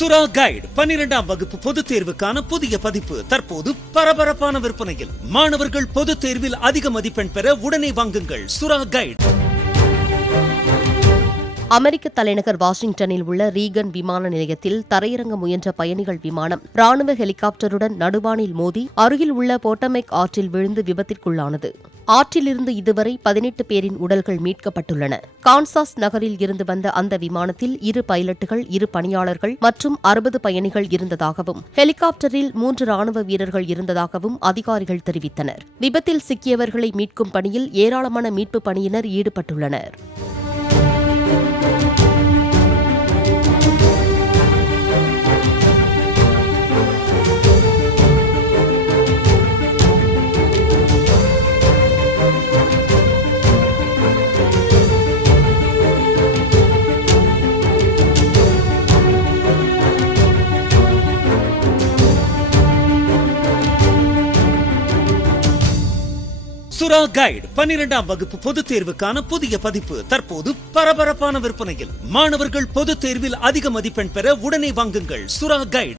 சுறா கைடு 12ஆம் வகுப்பு பொதுத் தேர்வுக்கான புதிய பதிப்பு தற்போது பரபரப்பான விற்பனையில். மாணவர்கள் பொதுத் தேர்வில் அதிக மதிப்பெண் பெற உடனே வாங்குங்கள் சுறா கைடு. அமெரிக்க தலைநகர் வாஷிங்டனில் உள்ள ரீகன் விமான நிலையத்தில் தரையிறங்க முயன்ற பயணிகள் விமானம் ராணுவ ஹெலிகாப்டருடன் நடுவானில் மோதி அருகில் உள்ள போட்டமெக் ஆற்றில் விழுந்து விபத்திற்குள்ளானது. ஆற்றிலிருந்து இதுவரை 18 பேரின் உடல்கள் மீட்கப்பட்டுள்ளன. கான்சாஸ் நகரில் இருந்து வந்த அந்த விமானத்தில் 2 பைலட்டுகள், 2 பணியாளர்கள் மற்றும் 60 பயணிகள் இருந்ததாகவும் ஹெலிகாப்டரில் 3 ராணுவ வீரர்கள் இருந்ததாகவும் அதிகாரிகள் தெரிவித்தனர். விபத்தில் சிக்கியவர்களை மீட்கும் பணியில் ஏராளமான மீட்புப் பணியினர் ஈடுபட்டுள்ளனர். சுறா கைடு 12ஆம் வகுப்பு பொதுத் தேர்வுக்கான புதிய பதிப்பு தற்போது பரபரப்பான விற்பனையில். மாணவர்கள் பொதுத் தேர்வில் அதிக மதிப்பெண் பெற உடனே வாங்குங்கள் சுறா கைடு.